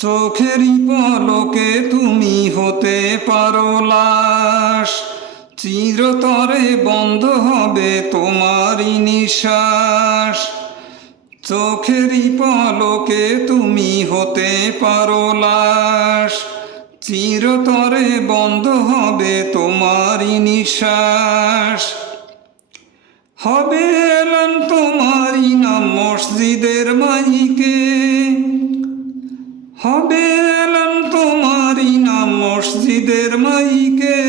চোখেরই পলকে তুমি হতে পারো লাশ, চিরতরে বন্ধ হবে তোমারই নিঃশ্বাস। চোখেরই পলকে তুমি হতে পারো লাশ, চিরতরে বন্ধ হবে তোমারই নিঃশ্বাস। হবে এলান তোমারই নাম মসজিদের মাইকে, হবে এলান তোমারই নাম মসজিদের মাইকে।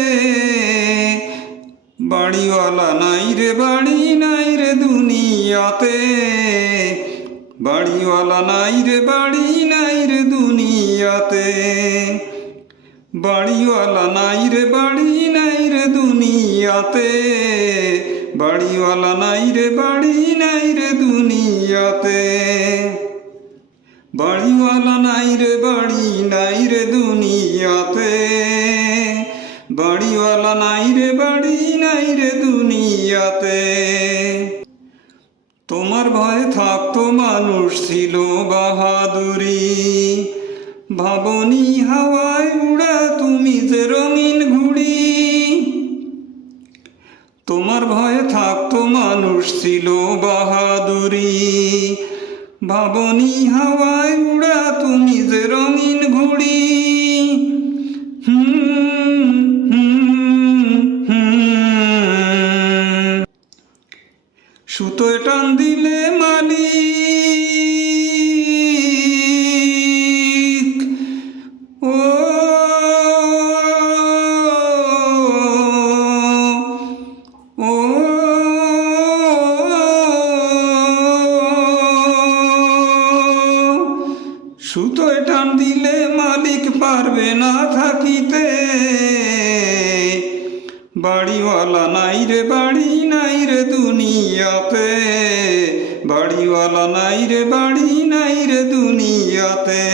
বাড়িওয়ালা নাই রে বাড়ি নাই রে দুনিয়াতে, বাড়িওয়ালা নাই রে বাড়ি নাই রে দুনিয়াতে। বাড়িওয়ালা নাই রে বাড়ি নাই রে দুনিয়াতে, বাড়িওয়ালা নাই রে বাড়ি নাই রে দুনিয়াতে। বাড়িওয়ালা নাই রে বাড়ি নাই রে দুনিয়াতে, বাড়িওয়ালা নাই রে বাড়ি নাই রে দুনিয়াতে। তোমার ভয়ে থাকতো মানুষ ছিল বাহাদুরি, ভাবনি হাওয়ায় উড়া তুমি যে রঙিন ঘুড়ি। তোমার ভয়ে থাকতো মানুষ ছিল বাহাদুরি, ভাবনি হাওয়ায় উড়া তুমি যে রঙিন ঘুড়ি। সুতোয় টান দিলে মালিক, ও ও সুতোয় টান দিলে মালিক পারবে না থাকিতে। বাড়িওয়ালা নাই রে বাড়ি নাই রে দুনিয়াতে, বাড়িওয়ালা নাই রে বাড়ি নাই রে দুনিয়াতে।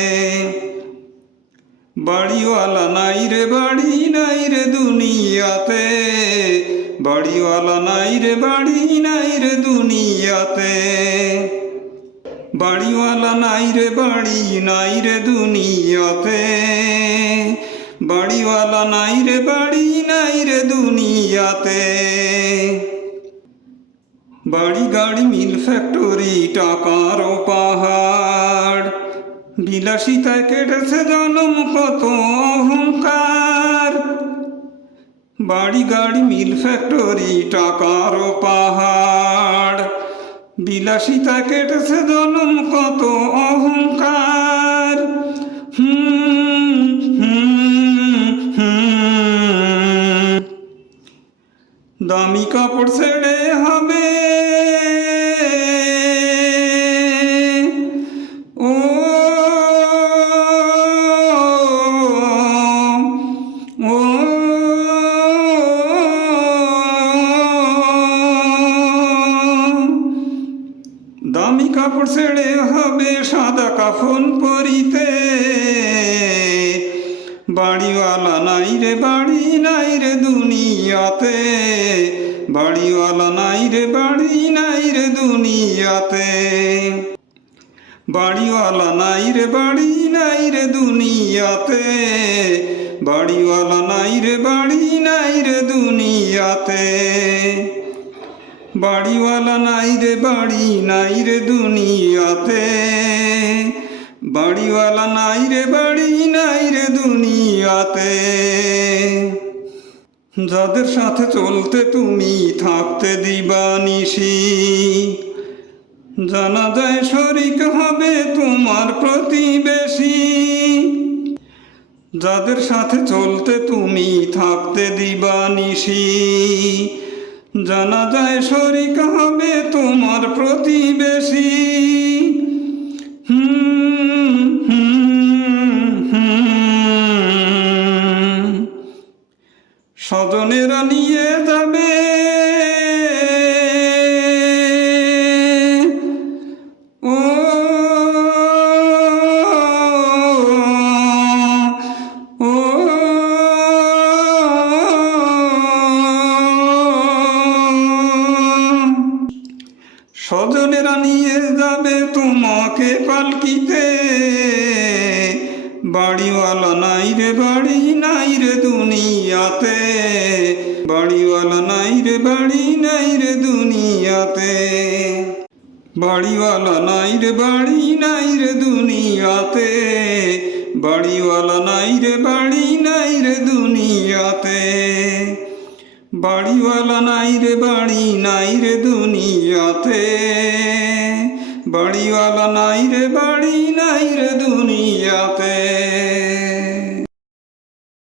বাড়িওয়ালা নাই রে বাড়ি নাই রে দুনিয়াতে, বাড়িওয়ালা নাই রে বাড়ি নাই রে দুনিয়াতে। বাড়িওয়ালা নাই রে বাড়ি নাই রে দুনিয়াতে, বাড়িওয়ালা নাই রে বাড়ি নাই রে দুনিয়াতে। বাড়ি গাড়ি মিল ফ্যাক্টরি টাকার পাহাড়, বিলাসিতায় কেটেছে জনম কত অহংকার। বাড়ি গাড়ি মিল ফ্যাক্টরি টাকার পাহাড়, বিলাসিতায় কেটেছে জনম কত অহংকার। দামি কাপড় ছেড়ে হবে ও ও দামি কাপড় ছেড়ে হবে সাদা কাফন পরিতে। বাড়িওয়ালা নাই রে বাড়ি নাই রে দুনিয়াতে, বাড়িওয়ালা নাই রে বাড়ি নাই রে দুনিয়াতে। বাড়িওয়ালা নাই রে বাড়ি নাই রে দুনিয়াতে, বাড়িওয়ালা নাই রে বাড়ি নাই রে দুনিয়াতে। বাড়িওয়ালা নাই রে বাড়ি নাই রে দুনিয়াতে, বাড়িওয়ালা নাই রে বাড়ি নাই রে দুনিয়াতে। যাদের সাথে চলতে তুমি থাকতে দিবানিশি, জানা যায় শরিক হবে তোমার প্রতিবেশী। যাদের সাথে চলতে তুমি থাকতে দিবানিশি, জানা যায় শরিক হবে তোমার প্রতিবেশী। স্বজনেরা নিয়ে যাবে ও ও স্বজনেরা নিয়ে যাবে তোমাকে পালকিতে। বাড়িওয়ালা নাই রে বাড়ি নাই রে দুনিয়াতে, বাড়িওয়ালা নাই রে বাড়ি নাই রে দুনিয়াতে, বাড়িওয়ালা নাই রে বাড়ি নাই রে দুনিয়াতে, বাড়িওয়ালা নাই রে বাড়ি নাই রে দুনিয়াতে, বাড়িওয়ালা নাই রে বাড়ি নাই রে দুনিয়াতে, বাড়িওয়ালা নাই রে বাড়ি নাই রে দুনিয়াতে।